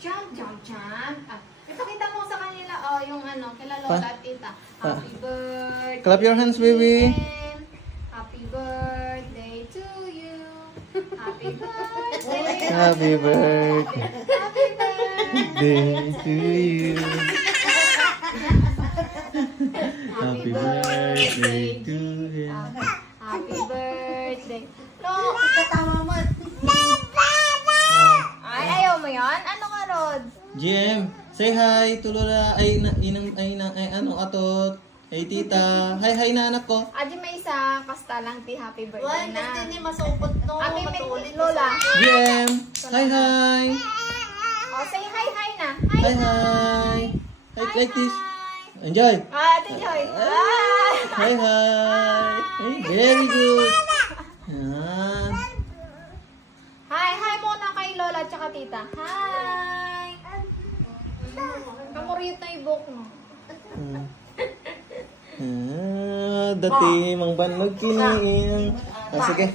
Jump, jump, jump. Ipakita mo sa kanila, yung kila Lola at Tita. Happy birthday. Clap your hands, baby. Happy birthday to you. Happy birthday. Happy birthday. Happy birthday To you. Happy birthday to you. Happy birthday. No, Katama mo. ay, ayaw mo yun? Ano ka, Rod? GM, say hi to Lola. Ay, atot. Ay, tita. Hi, na anak ko. Adi may isa, kasta lang ti happy birthday Wala, na. kasi ni masupot no. Ate, Matulit Lola. GM, hi. Say hi na. Hi. Hi, like this. Enjoy. Ate Joy. Hi. Hey, very good. Yan. Hi muna kay Lola at saka Tita. Hi. Kamuryot na yung buhok mo. Dati mang banlag kiniin. Sige.